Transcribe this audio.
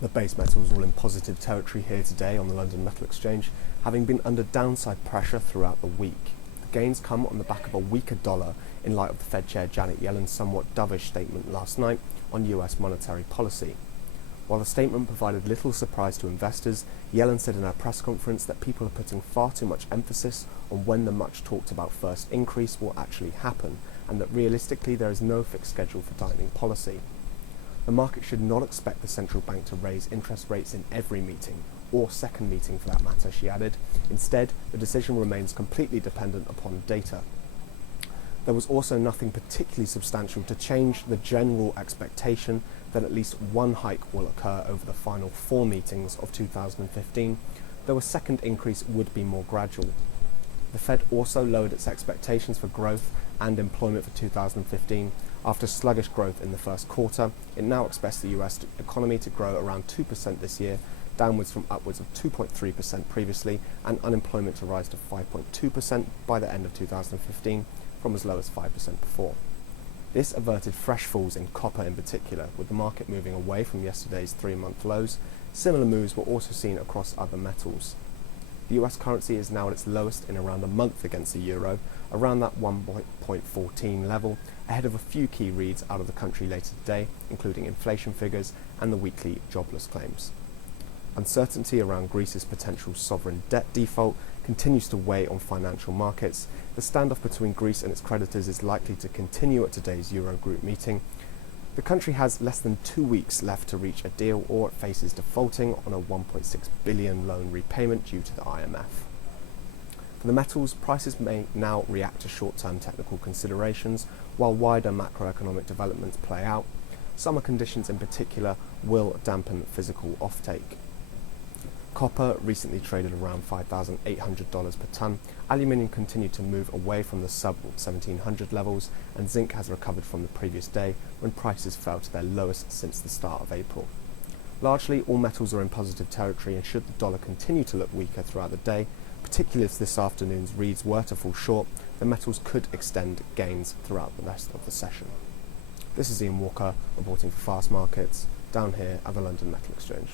The base metals all in positive territory here today on the London Metal Exchange, having been under downside pressure throughout the week. The gains come on the back of a weaker dollar in light of the Fed Chair Janet Yellen's somewhat dovish statement last night on US monetary policy. While the statement provided little surprise to investors, Yellen said in her press conference that people are putting far too much emphasis on when the much talked about first increase will actually happen, and that realistically there is no fixed schedule for tightening policy. The market should not expect the central bank to raise interest rates in every meeting, or second meeting for that matter, she added. Instead, the decision remains completely dependent upon data. There was also nothing particularly substantial to change the general expectation that at least one hike will occur over the final 4 meetings of 2015, though a second increase would be more gradual. The Fed also lowered its expectations for growth and employment for 2015. After sluggish growth in the first quarter, it now expects the US economy to grow around 2% this year, downwards from upwards of 2.3% previously, and unemployment to rise to 5.2% by the end of 2015, from as low as 5% before. This averted fresh falls in copper in particular, with the market moving away from yesterday's 3-month lows. Similar moves were also seen across other metals. The US currency is now at its lowest in around a month against the euro, around that 1.14 level, ahead of a few key reads out of the country later today, including inflation figures and the weekly jobless claims. Uncertainty around Greece's potential sovereign debt default continues to weigh on financial markets. The standoff between Greece and its creditors is likely to continue at today's Eurogroup meeting. The country has less than 2 weeks left to reach a deal, or it faces defaulting on a $1.6 billion loan repayment due to the IMF. For the metals, prices may now react to short-term technical considerations, while wider macroeconomic developments play out. Summer conditions in particular will dampen physical offtake. Copper recently traded around $5,800 per tonne. Aluminium continued to move away from the sub-1700 levels, and zinc has recovered from the previous day when prices fell to their lowest since the start of April. Largely, all metals are in positive territory, and should the dollar continue to look weaker throughout the day, particularly if this afternoon's reads were to fall short, the metals could extend gains throughout the rest of the session. This is Ian Walker reporting for FastMarkets down here at the London Metal Exchange.